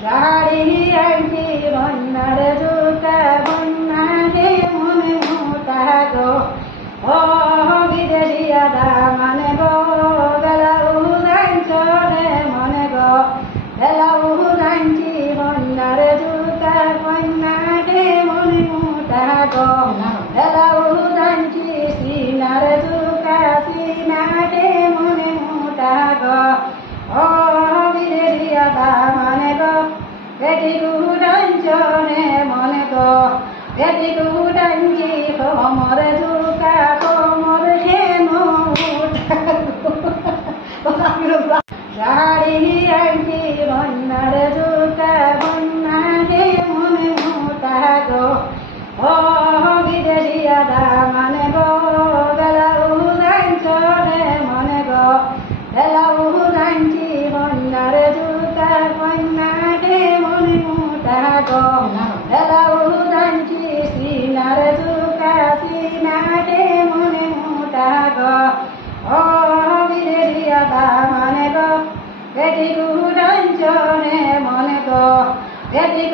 শাড়ি আনছি বন্যার জুতা বন্যা হে মনে মোটা গো ও বিদেশিয়া দা মানে গো বেলাউ জানছরে মনে গো বেলাউ জানছি বন্যার জুতা বন্যা হে মনে মোটা গো বেলাউ জানছি সিনার জুতা সিনা হে মনে মোটা গো ও বিদেশিয়া দা মানে গো বেটি গুডাঞ্চনে মনে গো বেটি গুডাঞ্চি কোমর জুকা কোমর হেন শাড়ি আনছি বন্যার জুতা বন্যা হে মনে মোটা গো ও বিদেশিয়া দা মানে গো বেলাউ জানছরে মনে গো বেলাউ জানছি বন্যার জুতা বন্যা হে মনে মোটা গো বেলাউ জানছি সিনার জুকা সিনা হে মনে মোটা গো ও বিদেশিয়া দা মানে গো বেটি গুডাঞ্চনে মনে গো বেটি